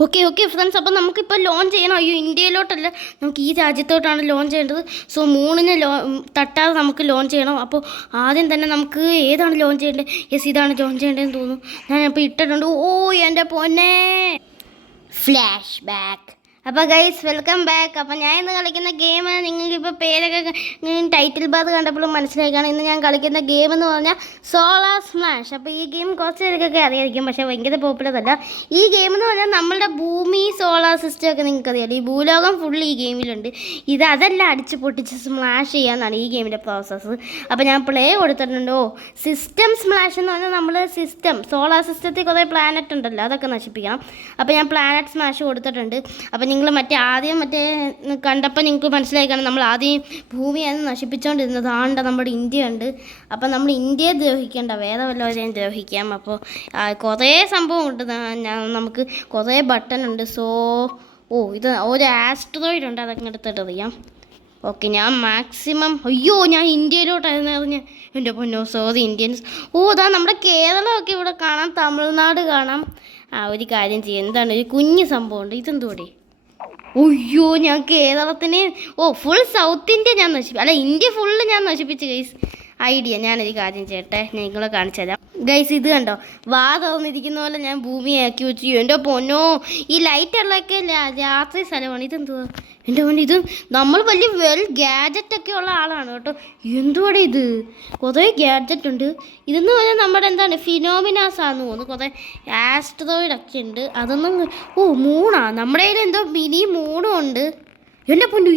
Okay okay friends, അപ്പം നമുക്കിപ്പോൾ launch ചെയ്യണം. അയ്യോ, ഇന്ത്യയിലോട്ടല്ല, നമുക്ക് ഈ രാജ്യത്തോട്ടാണ് ലോഞ്ച് ചെയ്യേണ്ടത്. സോ മൂണിന് തട്ടാതെ നമുക്ക് ലോഞ്ച് ചെയ്യണം. അപ്പോൾ ആദ്യം തന്നെ നമുക്ക് ഏതാണ് ലോഞ്ച് ചെയ്യേണ്ടത്? യെസ്, ഇതാണ് ലോഞ്ച് ചെയ്യേണ്ടതെന്ന് തോന്നുന്നു. ഞാനപ്പോൾ ഇട്ടിട്ടുണ്ട്. ഓ എൻ്റെ പൊന്നെ, ഫ്ലാഷ് ബാക്ക്. അപ്പോൾ ഗൈസ്, വെൽക്കം ബാക്ക്. അപ്പോൾ ഞാൻ ഇന്ന് കളിക്കുന്ന ഗെയിം നിങ്ങൾക്കിപ്പോൾ പേരൊക്കെ ടൈറ്റിൽ ബാർ കണ്ടപ്പോഴും മനസ്സിലായിക്കാണ്. ഇന്ന് ഞാൻ കളിക്കുന്ന ഗെയിം എന്ന് പറഞ്ഞാൽ സോളാർ സ്മാഷ്. അപ്പോൾ ഈ ഗെയിം കുറച്ച് പേർക്കൊക്കെ അറിയായിരിക്കും, പക്ഷേ ഭയങ്കര പോപ്പുലർ അല്ല. ഈ ഗെയിം എന്ന് പറഞ്ഞാൽ നമ്മളുടെ ഭൂമി സോളാർ സിസ്റ്റം ഒക്കെ നിങ്ങൾക്ക് അറിയാം. ഈ ഭൂലോകം ഫുള്ള് ഈ ഗെയിമിലുണ്ട്. അതെല്ലാം അടിച്ച് പൊട്ടിച്ച് സ്മാഷ് ചെയ്യാമെന്നാണ് ഈ ഗെയിമിൻ്റെ പ്രോസസ്സ്. അപ്പോൾ ഞാൻ പ്ലേ കൊടുത്തിട്ടുണ്ടോ. സിസ്റ്റം സ്മാഷ് എന്ന് പറഞ്ഞാൽ നമ്മൾ സോളാർ സിസ്റ്റത്തിൽ കുറേ പ്ലാനറ്റ് ഉണ്ടല്ലോ, അതൊക്കെ നശിപ്പിക്കണം. അപ്പോൾ ഞാൻ പ്ലാനറ്റ് സ്മാഷ് കൊടുത്തിട്ടുണ്ട്. അപ്പോൾ നിങ്ങൾ ആദ്യം കണ്ടപ്പോൾ നിങ്ങൾക്ക് മനസ്സിലായിക്കാണ് നമ്മൾ ആദ്യം ഭൂമിയാണ് നശിപ്പിച്ചുകൊണ്ടിരുന്നത്. ആണ്ട നമ്മുടെ ഇന്ത്യ ഉണ്ട്. അപ്പം നമ്മൾ ഇന്ത്യയെ ദ്രോഹിക്കേണ്ട, വേറെ വല്ലവരെയും ദ്രോഹിക്കാം. അപ്പോൾ കുറേ സംഭവം ഉണ്ട്. നമുക്ക് കുറേ ബട്ടൺ ഉണ്ട്. ഇത് ഒരു ആസ്ട്രോയിഡ് ഉണ്ട്, അതൊക്കെ എടുത്തിട്ട് അറിയാം. ഓക്കെ, ഞാൻ മാക്സിമം ഞാൻ ഇന്ത്യയിലോട്ടായിരുന്നു അറിഞ്ഞ്. എൻ്റെ പൊന്നോ, സോറി ഇന്ത്യൻസ്. ഇതാ നമ്മുടെ കേരളമൊക്കെ ഇവിടെ കാണാം, തമിഴ്നാട് കാണാം. ഒരു കാര്യം ചെയ്യാം, എന്താണ് ഒരു കുഞ്ഞ് സംഭവമുണ്ട്, ഇതെന്തോടെ? ഞാൻ കേരളത്തിന് ഫുൾ സൗത്ത് ഇന്ത്യ ഞാൻ ഇന്ത്യ ഫുള്ള് ഞാൻ നശിപ്പിച്ചു ഗൈസ്. ഐഡിയ, ഞാനൊരു കാര്യം ചെയ്യട്ടെ, ഞാൻ നിങ്ങളെ കാണിച്ചു തരാം ഗൈസ്. ഇത് കണ്ടോ, വാ തുറന്നിരിക്കുന്ന പോലെ ഞാൻ ഭൂമിയാക്കി വെച്ചു. എൻ്റെ പൊന്നോ, ഈ ലൈറ്റുള്ളതൊക്കെ രാത്രി സ്ഥലമാണ്. ഇതെന്തുവാ എൻ്റെ പൊന്നോ, ഇത് നമ്മൾ വലിയ ഗാഡ്ജറ്റൊക്കെ ഉള്ള ആളാണ് കേട്ടോ. എന്തുവാടെ ഇത്, കുറേ ഗാഡ്ജറ്റ് ഉണ്ട്. ഇതെന്ന് പറഞ്ഞാൽ നമ്മുടെ എന്താണ് ഫിനോമിനാസാന്ന് തോന്നുന്നു. കുറേ ആസ്ട്രോയിഡൊക്കെ ഉണ്ട്. അതൊന്നും മൂണാ, നമ്മുടെ കയ്യിൽ എന്തോ മിനി മൂണും ഉണ്ട്. എൻ്റെ പൊന്നു,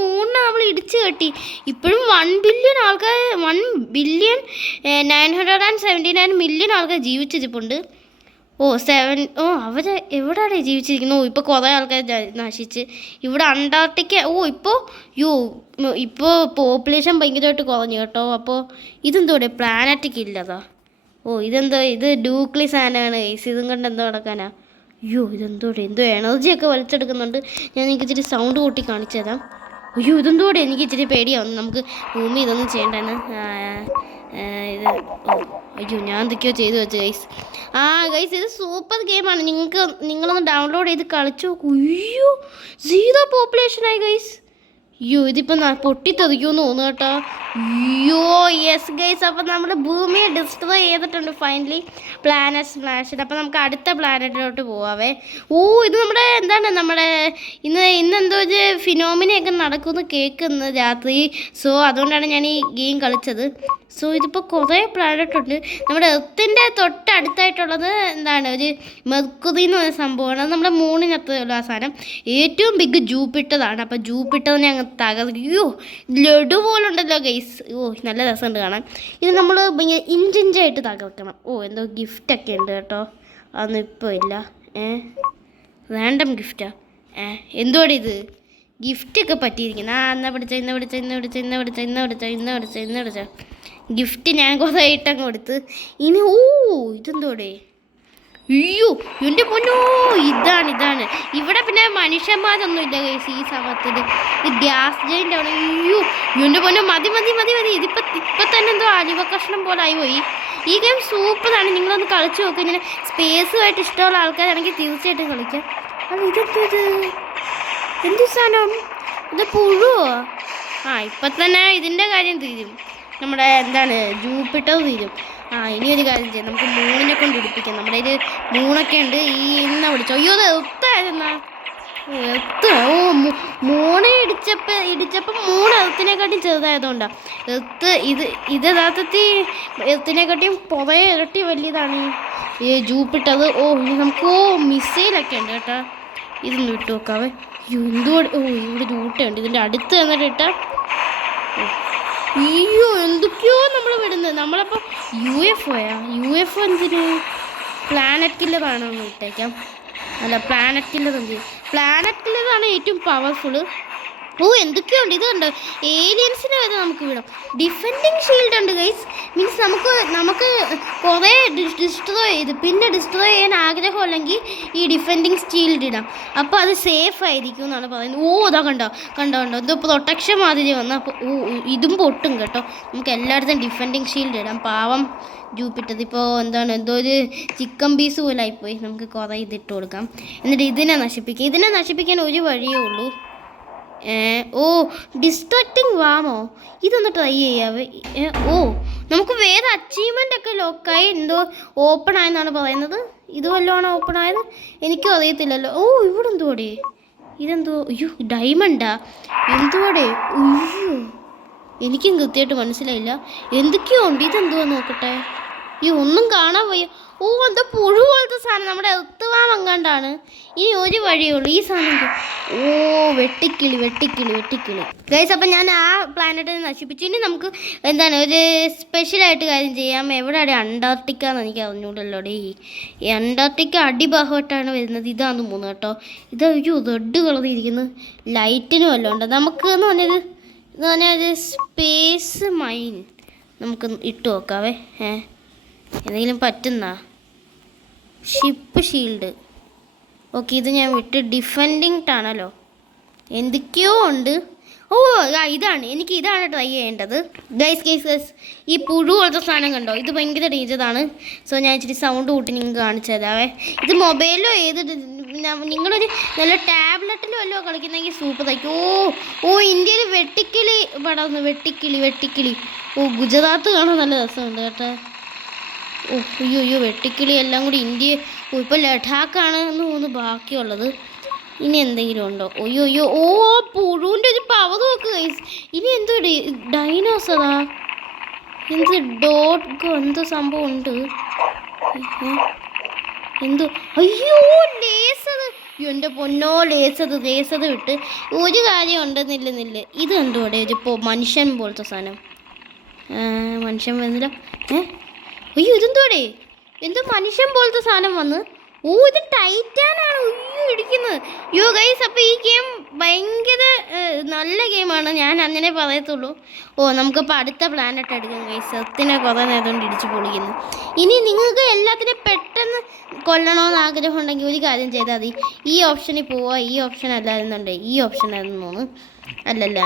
മൂന്നിനെ നമ്മൾ ഇടിച്ചു കെട്ടി. ഇപ്പോഴും 1,979,000,000 ആൾക്കാർ ജീവിച്ചിരിപ്പുണ്ട്. അവർ എവിടെയാണ് ജീവിച്ചിരിക്കുന്നത്? ഇപ്പോൾ കുറേ ആൾക്കാർ നശിച്ച്. ഇവിടെ അന്റാർട്ടിക്ക ഇപ്പോൾ പോപ്പുലേഷൻ ഭയങ്കരമായിട്ട് കുറഞ്ഞു കേട്ടോ. അപ്പോൾ ഇതെന്തോടെ പ്ലാനറ്റിക്ക് ഇല്ലതാ. ഇത് ഡ്യൂക്ലിസ് ആനാണ് ഗൈസ്. ഇതും കൊണ്ട് എന്തോ നടക്കാനാ? ഇതെന്തോടെ, എന്തോ എനർജിയൊക്കെ വലിച്ചെടുക്കുന്നുണ്ട്. ഞാൻ എനിക്ക് ഇച്ചിരി സൗണ്ട് കൂട്ടി കാണിച്ചു തരാം. ഇതെന്തോടെ, എനിക്ക് ഇച്ചിരി പേടിയാവുന്നു. നമുക്ക് ഭൂമി ഇതൊന്നും ചെയ്യേണ്ടെന്ന്. ഞാൻ എന്തൊക്കെയോ ചെയ്തു വെച്ചു ഗൈസ്. ഗൈസ്, ഇത് സൂപ്പർ ഗെയിമാണ്. നിങ്ങളൊന്ന് ഡൗൺലോഡ് ചെയ്ത് കളിച്ചു നോക്കൂ. 0 പോപ്പുലേഷനായി ഗൈസ്. ഇതിപ്പോൾ പൊട്ടിത്തെറിക്കുമെന്ന് തോന്നുന്നു കേട്ടോ. യെസ് ഗൈസ്, അപ്പം നമ്മൾ ഭൂമിയെ ഡിസ്ട്രോയ് ചെയ്തിട്ടുണ്ട് ഫൈനലി പ്ലാനറ്റ് സ്മാഷിൽ. അപ്പം നമുക്ക് അടുത്ത പ്ലാനറ്റിലോട്ട് പോവാവേ. ഇത് നമ്മുടെ ഇന്നെന്തോ ഒരു ഫിനോമിനയൊക്കെ നടക്കുമെന്ന് കേൾക്കുന്നു രാത്രി. അതുകൊണ്ടാണ് ഞാൻ ഈ ഗെയിം കളിച്ചത്. ഇതിപ്പോൾ കുറേ പ്ലാനറ്റ് ഉണ്ട്. നമ്മുടെ എർത്തിൻ്റെ തൊട്ടടുത്തായിട്ടുള്ളത് ഒരു മെർക്കുറി എന്ന് പറയുന്ന സംഭവമാണ്. അത് നമ്മുടെ മൂണിനകത്തുള്ള ആ സാധനം. ഏറ്റവും ബിഗ് ജൂപ്പിറ്ററാണ്. അപ്പോൾ ജൂപ്പിറ്ററിനെ അങ്ങ് ലഡു പോലുണ്ടല്ലോ ഗൈസ്. നല്ല രസമുണ്ട് കാണാൻ. ഇത് നമ്മൾ ഭയങ്കര ഇഞ്ചിഞ്ചായിട്ട് തകർക്കണം. എന്തോ ഗിഫ്റ്റൊക്കെ ഉണ്ട് കേട്ടോ. അതൊന്നും ഇപ്പോൾ ഇല്ല. റാൻഡം ഗിഫ്റ്റാ. എന്തുവാടെ ഇത്? ഗിഫ്റ്റൊക്കെ പറ്റിയിരിക്കുന്നത്. ഇന്ന് പിടിച്ച ഗിഫ്റ്റ് ഞാൻ കുറേ ഐറ്റം കൊടുത്ത്. ഇനി ഇതെന്തോടെ? എൻ്റെ പൊന്നോ, ഇതാണ്. ഇവിടെ പിന്നെ മനുഷ്യന്മാരൊന്നും ഇല്ല ഗൈസ് ഈ സമയത്തിൽ. ഈ ഗ്യാസ് ജൈൻ്റെ അവിടെ. എൻ്റെ പൊന്നോ, മതി. ഇതിപ്പോൾ തന്നെ എന്തോ അലിവ കഷ്ണം പോലെ ആയി പോയി. ഈ ഗെയിം സൂപ്പറാണ്. നിങ്ങളൊന്ന് കളിച്ച് നോക്കുക. ഇങ്ങനെ സ്പേസുമായിട്ട് ഇഷ്ടമുള്ള ആൾക്കാരാണെങ്കിൽ തീർച്ചയായിട്ടും കളിക്കാം. എന്ത് സാധനം ഇത്? പുഴുവോ? ഇപ്പം തന്നെ ഇതിൻ്റെ കാര്യം തീരും. നമ്മുടെ ജൂപ്പിറ്റർ തീരും. ഇനി ഒരു കാര്യം ചെയ്യാം, നമുക്ക് മൂണിനെ കൊണ്ട് ഇടിപ്പിക്കാം. നമ്മുടെ കയ്യിൽ മൂണൊക്കെ ഉണ്ട്. ഇന്ന വിളിച്ചോ. അത് എർത്തായിരുന്നാ? മൂണെ ഇടിച്ചപ്പോൾ മൂന്ന് എർത്തിനെക്കാട്ടിയും ചെറുതായതുകൊണ്ടാണ്. ഇത് യഥാർത്ഥത്തിൽ എർത്തിനെക്കാട്ടിയും കുറേ ഇരട്ടി വലിയതാണ് ഈ ജൂപ്പിറ്റർ. ഇനി നമുക്ക് മിസൈലൊക്കെ ഉണ്ട് കേട്ടോ. ഇതൊന്ന് വിട്ടു നോക്കാവേ. ഇവിടെ ചൂട്ടുണ്ട്. ഇതിൻ്റെ അടുത്ത് തന്നിട്ട് ഇട്ടാൽ എന്തൊക്കെയോ നമ്മൾ വിടുന്നത്. നമ്മളപ്പോൾ UFO എന്തിന്? പ്ലാനറ്റ് കില്ലറാണ് നമ്മൾ ഇട്ടേക്കാം. അല്ല, പ്ലാനറ്റ് കില്ലറാണ് ഏറ്റവും പവർഫുള്ള്. ഓ എന്തൊക്കെയുണ്ട് ഇത് കണ്ടോ, ഏലിയൻസിനെ വരെ നമുക്ക് വിടാം. ഡിഫെൻഡിങ് ഷീൽഡ് ഉണ്ട് ഗൈസ്. മീൻസ് നമുക്ക് കുറേ ഡിസ്ട്രോയ് ചെയ്ത് പിന്നെ ഡിസ്ട്രോയ് ചെയ്യാൻ ആഗ്രഹമുണ്ടെങ്കിൽ ഈ ഡിഫെൻഡിങ് ഷീൽഡ് ഇടാം. അപ്പോൾ അത് സേഫ് ആയിരിക്കും എന്നാണ് പറയുന്നത്. ഓ അതാ കണ്ടോ എന്തോ പ്രൊട്ടക്ഷൻ മാതിരി വന്നു. അപ്പോൾ ഇതും പൊട്ടും കേട്ടോ. നമുക്ക് എല്ലായിടത്തും ഡിഫെൻഡിങ് ഷീൽഡ് ഇടാം. പാവം ജൂപ്പിറ്റർ ഇപ്പോൾ എന്തോ ഒരു ചിക്കൻ പീസ് പോലെ ആയിപ്പോയി. നമുക്ക് കുറേ ഇതിട്ട് കൊടുക്കാം. എന്നിട്ട് ഇതിനെ നശിപ്പിക്കാൻ ഒരു വഴിയേ ഉള്ളൂ. ഓ ഡിസ്ട്രക്റ്റിംഗ് വാമോ, ഇതൊന്ന് ട്രൈ ചെയ്യാവേ. ഓ നമുക്ക് വേറെ അച്ചീവ്മെൻ്റ് ഒക്കെ ലോക്കായി എന്തോ ഓപ്പൺ ആയെന്നാണ് പറയുന്നത്. ഇത് വല്ലതുമാണ് ഓപ്പൺ ആയത്, എനിക്കും അറിയത്തില്ലല്ലോ. ഓ ഇവിടെ എന്തുവാടേ, ഇതെന്തോ, അയ്യോ ഡയമണ്ടാ എന്തുവാടേ, അയ്യോ എനിക്കും കൃത്യമായിട്ട് മനസ്സിലായില്ല. എന്തൊക്കെയോ ഉണ്ട്, ഇതെന്തുവാ നോക്കട്ടെ. ഈ ഒന്നും കാണാൻ വയ്യ. ഓ എന്തോ പുഴു പോലത്തെ സാധനം, നമ്മുടെ എത്തുവാൻ അങ്ങാണ്ടാണ്. ഇനി ഒരു വഴിയേ ഉള്ളൂ ഈ സാധനം. ഓ വെട്ടിക്കിളി ഗൈസ്. അപ്പം ഞാൻ ആ പ്ലാനറ്റ് നശിപ്പിച്ചു. ഇനി നമുക്ക് എന്താണ് ഒരു സ്പെഷ്യലായിട്ട് കാര്യം ചെയ്യാം. എവിടെയാണ് അന്റാർട്ടിക്ക എന്ന് എനിക്ക് അറിഞ്ഞൂടല്ലോ. ഈ അന്റാർട്ടിക്ക അടിഭാഗമായിട്ടാണ് വരുന്നത്. ഇതാന്ന് തോന്നുന്നു കേട്ടോ. ഇത് അയ്യോ റെഡ് കളർ ഇരിക്കുന്നത്, ലൈറ്റിനും വല്ലതും ഉണ്ട്. നമുക്ക് എന്ന് പറഞ്ഞാൽ സ്പേസ് മൈൻ നമുക്ക് ഇട്ട് നോക്കാവേ. എന്തെങ്കിലും പറ്റുന്ന ഷിപ്പ് ഷീൽഡ്. ഓക്കെ ഇത് ഞാൻ വിട്ട് ഡിഫെൻഡിങ് ആണല്ലോ, എന്തൊക്കെയോ ഉണ്ട്. ഓ ഇതാണ് ട്രൈ ചെയ്യേണ്ടത് ഗൈസ്. ഈ പുഴു പോലത്തെ സാധനം കണ്ടോ, ഇത് ഭയങ്കര ഡേഞ്ചറാണ്. സോ ഞാൻ ഇച്ചിരി സൗണ്ട് കൂട്ടി നിങ്ങൾക്ക് കാണിച്ചു തരാവേ. ഇത് മൊബൈലിലോ നിങ്ങളൊരു നല്ല ടാബ്ലറ്റിലോ വല്ലോ കളിക്കുന്നെങ്കിൽ സൂപ്പറായിരിക്കും. ഓ ഇന്ത്യയിൽ വെട്ടിക്കിളി പടർന്നു, വെട്ടിക്കിളി. ഓ ഗുജറാത്ത് കാണാൻ നല്ല രസമുണ്ട് കേട്ടോ. ഓ അയ്യോ വെട്ടിക്കിളി എല്ലാം കൂടി ഇന്ത്യ. ഇപ്പോൾ ലഡാക്കാണ് എന്ന് തോന്നുന്നു ബാക്കിയുള്ളത്. ഇനി എന്തെങ്കിലും ഉണ്ടോ? അയ്യോ ഓ പുഴുവിൻ്റെ ഒരു പവർ നോക്ക് ഗൈസ്. ഇനി എന്തോ ഡൈനോസറാ, എന്ത് ഡോഗ് എന്തോ സംഭവം ഉണ്ട്. എന്തോ അയ്യോ ലേസർ, എൻ്റെ പൊന്നോ ലേസർ വിട്ട് ഒരു കാര്യം ഉണ്ടെന്നില്ല. ഇത് എന്തോടെ ഒരു മനുഷ്യൻ പോലത്തെ സാധനം, മനുഷ്യൻ വരുന്നില്ല. അയ്യോ ഇതെന്തോടെ, എന്തോ മനുഷ്യൻ പോലത്തെ സാധനം വന്ന്. ഓ ഇത് ടൈറ്റാനാണ് ഇടിക്കുന്നത്. യോ ഗൈസ് അപ്പോൾ ഈ ഗെയിം ഭയങ്കര നല്ല ഗെയിമാണ്, ഞാൻ അങ്ങനെ പറയത്തുള്ളൂ. ഓ നമുക്കിപ്പോൾ അടുത്ത പ്ലാനറ്റ് എടുക്കാം ഗൈസ്. എത്തിനെ കുറേ നേരം കൊണ്ട് ഇടിച്ച് പൊളിക്കുന്നു. ഇനി നിങ്ങൾക്ക് എല്ലാത്തിനും പെട്ടെന്ന് കൊല്ലണമെന്ന് ആഗ്രഹം ഉണ്ടെങ്കിൽ ഒരു കാര്യം ചെയ്താൽ മതി. ഈ ഓപ്ഷനിൽ പോവുക. ഈ ഓപ്ഷൻ അല്ലായിരുന്നുണ്ട്, ഈ ഓപ്ഷൻ ആയിരുന്നു തോന്നുന്നു. അല്ലല്ല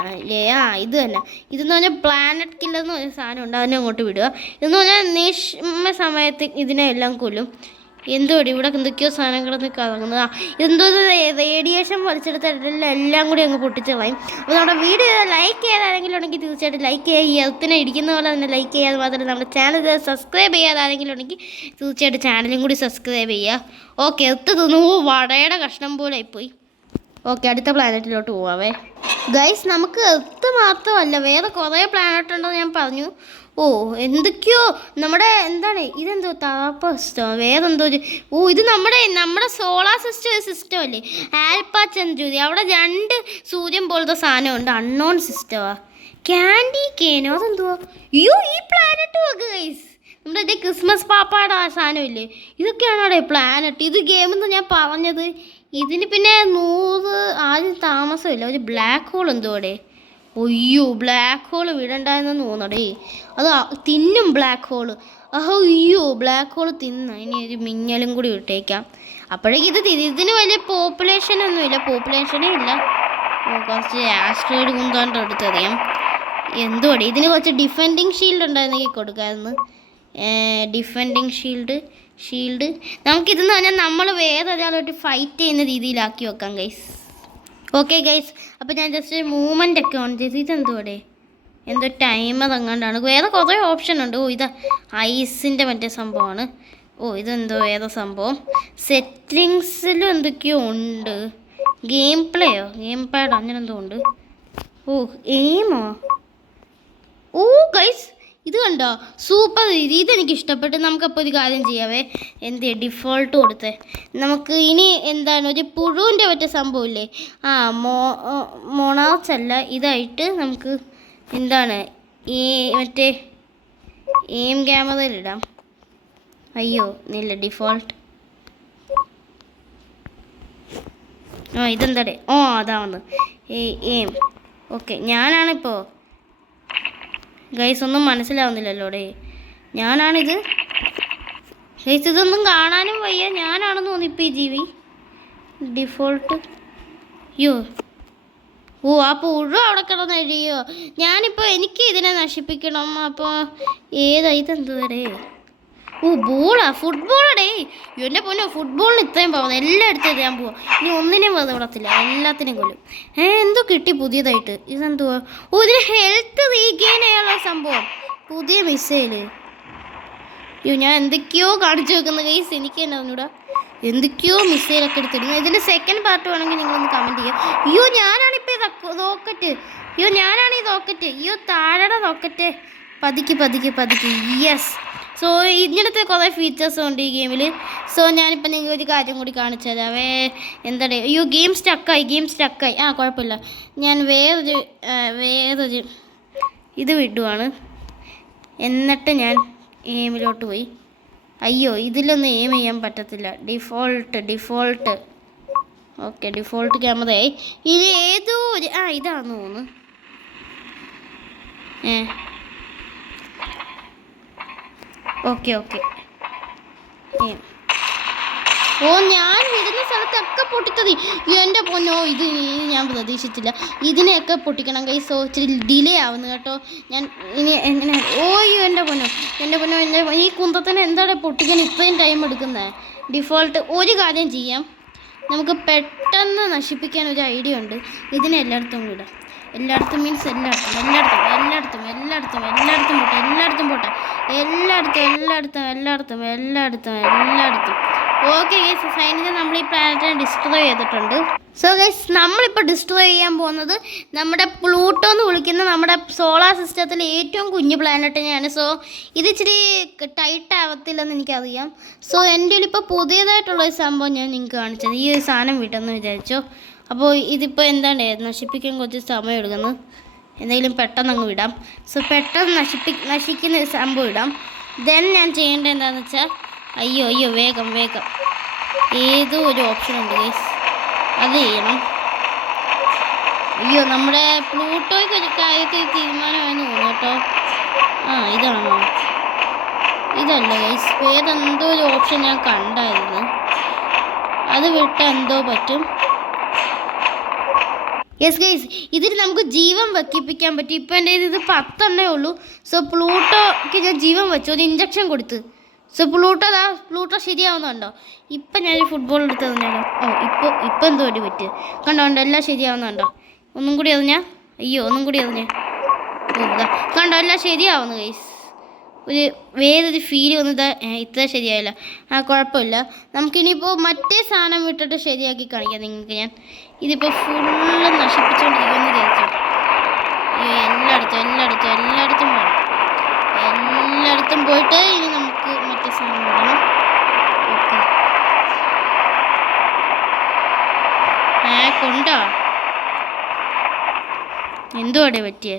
ഇത് തന്നെ. ഇതെന്ന് പറഞ്ഞാൽ പ്ലാനറ്റ് കില്ലെന്ന് പറഞ്ഞ സാധനം ഉണ്ട്, അതിനെ അങ്ങോട്ട് വിടുക. ഇതെന്ന് പറഞ്ഞാൽ നിഷ്മ സമയത്ത് ഇതിനെ എല്ലാം കൊല്ലും. എന്തോടി ഇവിടെ എന്തൊക്കെയോ സാധനങ്ങളൊന്നും കറങ്ങുന്നത്. എന്തോ റേഡിയേഷൻ വലിച്ചെടുത്തിട്ടില്ല, എല്ലാം കൂടി അങ്ങ് പൊട്ടിച്ച് കളയും. അപ്പോൾ നമ്മുടെ വീഡിയോ ലൈക്ക് ചെയ്യാതാരെങ്കിലും ഉണ്ടെങ്കിൽ തീർച്ചയായിട്ടും ലൈക്ക് ചെയ്യുക. ഈ എർത്തിനെ ഇടിക്കുന്ന പോലെ തന്നെ ലൈക്ക് ചെയ്യാതെ മാത്രമല്ല നമ്മുടെ ചാനൽ സബ്സ്ക്രൈബ് ചെയ്യാതാരെങ്കിലും ഉണ്ടെങ്കിൽ തീർച്ചയായിട്ടും ചാനലും കൂടി സബ്സ്ക്രൈബ് ചെയ്യുക. ഓക്കെ എർത്ത് തിന്നു വടയുടെ കഷ്ണം പോലെ ആയിപ്പോയി. ഓക്കെ അടുത്ത പ്ലാനറ്റിലോട്ട് പോവാവേ ഗൈസ്. നമുക്ക് എർത്ത് മാത്രമല്ല വേറെ കുറേ പ്ലാനറ്റ് ഉണ്ടെന്ന് ഞാൻ പറഞ്ഞു. ഓ എന്തൊക്കെയോ നമ്മുടെ എന്താണ് ഇതെന്തോ താപസ്റ്റോ വേറെന്തോ ഇത് നമ്മുടെ സോളാർ സിസ്റ്റം അല്ലേ, ആൽപ്പ ചന്ദ്രൂരി. അവിടെ 2 സൂര്യൻ പോലത്തെ സാധനമുണ്ട്. അൺനോൺ സിസ്റ്റമാ. ക്യാൻഡി കേനോ അതെന്തുവാ. അയ്യോ ഈ പ്ലാനറ്റ് നോക്ക് ഗൈസ്, നമ്മുടെ ക്രിസ്മസ് പാപ്പായുടെ ആ സാധനമില്ലേ, ഇതൊക്കെയാണ് അവിടെ പ്ലാനറ്റ്. ഇത് ഗെയിമെന്ന് ഞാൻ പറഞ്ഞത്. ഇതിന് പിന്നെ 100 ആദ്യം താമസമില്ല. ഒരു ബ്ലാക്ക് ഹോൾ എന്തോ അവിടെ. അയ്യോ ബ്ലാക്ക് ഹോൾ വിടണ്ടായെന്ന് തോന്നടേ, അത് തിന്നും ബ്ലാക്ക് ഹോള്. അയ്യോ ബ്ലാക്ക് ഹോൾ തിന്ന. ഇനി ഒരു മിന്നലും കൂടി വിട്ടേക്കാം. അപ്പോഴേക്കും ഇതിന് വലിയ പോപ്പുലേഷനേ ഇല്ല. കുറച്ച് ആസ്ട്രോയിഡ് കുന്താണ്ട് എടുത്തറിയാം. എന്തുവാടെ ഇതിന് കുറച്ച് ഡിഫെൻഡിങ് ഷീൽഡ് ഉണ്ടായിരുന്നെങ്കിൽ കൊടുക്കാമായിരുന്നു. ഡിഫെൻഡിങ് ഷീൽഡ് നമുക്കിതെന്ന് പറഞ്ഞാൽ നമ്മൾ വേറെ ഒരാളോട്ട് ഫൈറ്റ് ചെയ്യുന്ന രീതിയിലാക്കി വെക്കാം ഗൈസ്. ഓക്കെ ഗൈസ്, അപ്പോൾ ഞാൻ ജസ്റ്റ് മൂവ്മെൻ്റ് ഒക്കെ ഓൺ ചെയ്ത്. ഇതെന്തോടെ എന്തോ ടൈമർ എങ്ങാണ്ടാണ്. വേറെ കുറേ ഓപ്ഷൻ ഉണ്ട്. ഓ ഇത് ഐസിൻ്റെ മറ്റേ സംഭവമാണ്. ഓ ഇതെന്തോ വേറെ സംഭവം. സെറ്റിങ്സിലും എന്തൊക്കെയോ ഉണ്ട്. ഗെയിം പാഡ് അങ്ങനെ എന്തോ ഉണ്ട്. ഓ എയിമോ. ഓ ഗൈസ് ഇത് കണ്ടോ സൂപ്പർ രീതി, ഇതെനിക്ക് ഇഷ്ടപ്പെട്ടു. നമുക്കപ്പോൾ ഒരു കാര്യം ചെയ്യാവേ. ഡിഫോൾട്ട് കൊടുത്തേ. നമുക്ക് ഇനി എന്താണ് ഒരു പുഴുവിൻ്റെ മറ്റേ സംഭവമില്ലേ, മൊണാർച്ച് അല്ല, ഇതായിട്ട് നമുക്ക് എന്താണ് ഈ മറ്റേ എയിം ക്യാമറയിലിടാം. അയ്യോ ഇല്ല ഡിഫോൾട്ട്. ഇതെന്താടേ അതാ വന്ന് എയിം. ഓക്കെ ഞാനാണിപ്പോൾ ഗൈസ് ഒന്നും മനസ്സിലാവുന്നില്ലല്ലോ ഡേ. ഞാനാണിത് ഗൈസ്, ഇതൊന്നും കാണാനും വയ്യ. ഞാനാണെന്ന് തോന്നി ഇപ്പോൾ ഈ ജീവി ഡിഫോൾട്ട്. അയ്യോ ഓ ആ പുഴു അവിടെ കിടന്ന് എഴുതിയോ. ഞാനിപ്പോൾ എനിക്ക് ഇതിനെ നശിപ്പിക്കണം. അപ്പോൾ ഇതെന്തുവരെ? ഓ ബോളാ, ഫുട്ബോളടേ. എൻ്റെ പൊന്നോ, ഫുട്ബോളിന് ഇത്രയും പോകുന്നത് എല്ലായിടത്തും എഴുതാൻ പോവാം. ഇനി ഒന്നിനെയും വെറുതെ വിടത്തില്ല, എല്ലാത്തിനെയും കൊല്ലും. എന്തോ കിട്ടി പുതിയതായിട്ട്. ഇതെന്തുവാ? ഓ ഇതിന് ഹെൽത്ത് റീഗെയിൻ ചെയ്യാനുള്ള സംഭവം. പുതിയ മിസൈല്. അയ്യോ ഞാൻ എന്തൊക്കെയോ കാണിച്ചു വെക്കുന്ന ഗൈസ്, എനിക്ക് തന്നെ അറിഞ്ഞൂടാ. എന്തൊക്കെയോ മിസൈലൊക്കെ എടുത്തിടുന്നു. ഇതിൻ്റെ സെക്കൻഡ് പാർട്ട് വേണമെങ്കിൽ നിങ്ങളൊന്ന് കമൻറ്റ് ചെയ്യുക. അയ്യോ ഞാനാണിപ്പോൾ റോക്കറ്റ്. ഞാനാണ് ഈ റോക്കറ്റ്. താഴെ റോക്കറ്റ്. പതുക്കി. യെസ്. സോ ഇങ്ങനത്തെ കുറേ ഫീച്ചേഴ്സും ഉണ്ട് ഈ ഗെയിമിൽ. സോ ഞാനിപ്പോൾ നിങ്ങൾക്ക് ഒരു കാര്യം കൂടി കാണിച്ചു തരാവേ. എന്താണ്? ഗെയിം സ്റ്റക്കായി. കുഴപ്പമില്ല. ഞാൻ വേറൊരു ഇത് വിടുവാണ്. എന്നിട്ട് ഞാൻ ഗെയിമിലോട്ട് പോയി. അയ്യോ ഇതിലൊന്നും എയിം ചെയ്യാൻ പറ്റത്തില്ല. ഡിഫോൾട്ട്. ഓക്കെ ഡിഫോൾട്ട് ക്യാമറയായി. ഇത് ഏതോ ഒരു ഇതാണെന്ന് തോന്നുന്നു. ഓക്കെ ഓ ഞാൻ ഇരുന്ന സ്ഥലത്തൊക്കെ പൊട്ടിത്തതി. എൻ്റെ പൊന്നോ, ഇത് ഞാൻ പ്രതീക്ഷിച്ചില്ല. ഇതിനെയൊക്കെ പൊട്ടിക്കണം ഗൈസ്. സോ ഇച്ചിരി ഡിലേ ആവുന്നു കേട്ടോ. ഞാൻ ഇനി എങ്ങനെ എൻ്റെ പൊന്നോ ഈ കുന്തത്തിന് എന്താണ് പൊട്ടിക്കാൻ ഇത്രയും ടൈം എടുക്കുന്നത്? ഡിഫോൾട്ട്. ഒരു കാര്യം ചെയ്യാം, നമുക്ക് പെട്ടെന്ന് നശിപ്പിക്കാൻ ഒരു ഐഡിയ ഉണ്ട്. ഇതിനെ എല്ലായിടത്തും വിടാം. എല്ലായിടത്തും മീൻസ് എല്ലായിടത്തും പോട്ടെ. എല്ലായിടത്തും. ഓക്കെ ഗൈസ്, ഫൈനലി നമ്മൾ ഈ പ്ലാനറ്റിനെ ഡിസ്ട്രോയ് ചെയ്തിട്ടുണ്ട്. സോ ഗൈസ് നമ്മളിപ്പോൾ ഡിസ്ട്രോയ് ചെയ്യാൻ പോകുന്നത് നമ്മുടെ പ്ലൂട്ടോ എന്ന് വിളിക്കുന്ന നമ്മുടെ സോളാർ സിസ്റ്റത്തിലെ ഏറ്റവും കുഞ്ഞു പ്ലാനറ്റിനെയാണ്. സോ ഇത് ഇച്ചിരി ടൈറ്റ് ആവത്തില്ലെന്ന് എനിക്കറിയാം. സോ എൻ്റെ ഇപ്പോൾ പുതിയതായിട്ടുള്ള ഒരു സംഭവം ഞാൻ നിങ്ങൾക്ക് കാണിച്ചത്. ഈ ഒരു സാധനം വിട്ടെന്ന് വിചാരിച്ചോ. അപ്പോൾ ഇതിപ്പോൾ എന്താണ് നശിപ്പിക്കാൻ കുറച്ച് സമയം എടുക്കുന്നു. എന്തെങ്കിലും പെട്ടെന്ന് അങ്ങ് വിടാം. സോ പെട്ടെന്ന് നശിക്കുന്ന ഒരു സംഭവം ഇടാം. ദെൻ ഞാൻ ചെയ്യേണ്ടത് എന്താണെന്ന് വെച്ചാൽ അയ്യോ വേഗം ഏതോ ഒരു ഓപ്ഷൻ ഉണ്ട് ഗൈസ്, അത് ചെയ്യണം. നമ്മുടെ പ്ലൂട്ടോയ്ക്ക് ഒരു കാര്യത്തിൽ തീരുമാനമായെന്ന് തോന്നുന്നു കേട്ടോ. ഇതാണോ? ഇതല്ല ഗൈസ്, വേറെന്തോ ഒരു ഓപ്ഷൻ ഞാൻ കണ്ടായിരുന്നു. അത് വിട്ടാൽ എന്തോ പറ്റും. യെസ് ഗൈസ്, ഇതിൽ നമുക്ക് ജീവൻ വയ്ക്കിപ്പിക്കാൻ പറ്റും. ഇപ്പം എൻ്റെ ഇത് 10 ഉള്ളൂ. സോ പ്ലൂട്ടോക്ക് ഞാൻ ജീവൻ വെച്ചു, ഒരു ഇഞ്ചക്ഷൻ കൊടുത്ത്. സോ പ്ലൂട്ടോ ശരിയാവുന്നുണ്ടോ? ഇപ്പം ഞാൻ ഫുട്ബോൾ എടുത്ത് തന്നെയാണോ? ഇപ്പം എന്തോ ഒരു പറ്റ് കണ്ടോ? എല്ലാം ശരിയാവുന്നുണ്ടോ? ഒന്നും കൂടി അറിഞ്ഞാൽ കണ്ടോ? എല്ലാം ശരിയാവുന്നു ഗൈസ്. വേറൊരു ഫീൽ വന്നത് ഇത്ര ശരിയായില്ല. കുഴപ്പമില്ല. നമുക്കിനിയിപ്പോൾ മറ്റേ സാധനം വിട്ടിട്ട് ശരിയാക്കി കാണിക്കാം നിങ്ങൾക്ക്. ഞാൻ ഇതിപ്പോൾ ഫുള്ള് നശിപ്പിച്ചുകൊണ്ടിരിക്കുമെന്ന് വിചാരിച്ചു. എല്ലായിടത്തും പോകണം. എല്ലായിടത്തും പോയിട്ട് ഇനി നമുക്ക് മറ്റേ സാധനം വിടണം. കൊണ്ടോ എന്തുവാടേ പറ്റിയേ?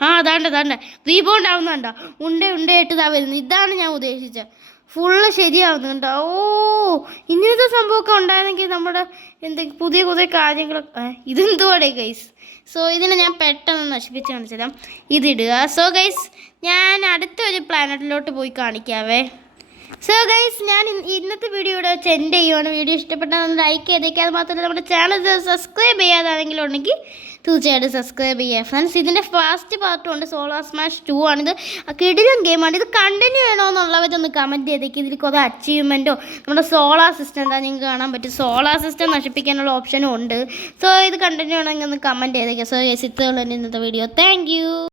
അതാണ്ട് റീബൗണ്ട് ആവുന്നുണ്ടോ? ഉണ്ടയായിട്ട് ഇതാ വരുന്നത്. ഇതാണ് ഞാൻ ഉദ്ദേശിച്ചത്. ഫുള്ള് ശരിയാവുന്നുണ്ടോ? ഇങ്ങനത്തെ സംഭവമൊക്കെ ഉണ്ടായിരുന്നെങ്കിൽ നമ്മുടെ എന്തെങ്കിലും പുതിയ കാര്യങ്ങളൊക്കെ. ഇതെന്തുവാടേ ഗൈസ്? സോ ഇതിനെ ഞാൻ പെട്ടെന്ന് നശിപ്പിച്ച് കാണിച്ചു തരാം. ഇതിടുക. സോ ഗൈസ് ഞാൻ അടുത്തൊരു പ്ലാനറ്റിലോട്ട് പോയി കാണിക്കാവേ. സോ ഗൈസ് ഞാൻ ഇന്നത്തെ വീഡിയോ ഇവിടെ വെച്ച് എൻഡ് ചെയ്യുവാണ്. വീഡിയോ ഇഷ്ടപ്പെട്ടാൽ ലൈക്ക് ചെയ്തേക്കുക. അത് മാത്രമല്ല നമ്മുടെ ചാനൽ സബ്സ്ക്രൈബ് ചെയ്യാതാണെങ്കിലും ഉണ്ടെങ്കിൽ തീർച്ചയായിട്ടും സബ്സ്ക്രൈബ് ചെയ്യുക ഫ്രണ്ട്സ്. ഇതിൻ്റെ ഫാസ്റ്റ് പാർട്ടും ഉണ്ട്. സോളാർ സ്മാഷ് 2 ആണിത്. കിടിലൻ ഗെയിമാണ്. ഇത് കണ്ടിന്യൂ ചെയ്യണമെന്നുള്ളവരൊന്ന് കമൻറ്റ് ചെയ്തേക്ക്. ഇതിൽ കുറേ അച്ചീവ്മെൻറ്റോ നമ്മുടെ സോളാർ സിസ്റ്റം എന്താ നിങ്ങൾക്ക് കാണാൻ പറ്റും. സോളാർ സിസ്റ്റം നശിപ്പിക്കാനുള്ള ഓപ്ഷനും ഉണ്ട്. സോ ഇത് കണ്ടിന്യൂ ചെയ്യണമെങ്കിൽ ഒന്ന് കമൻറ്റ് ചെയ്തേക്കുക. സോ യെസ്, ഇത്രയുള്ള ഇന്നത്തെ വീഡിയോ. Thank you.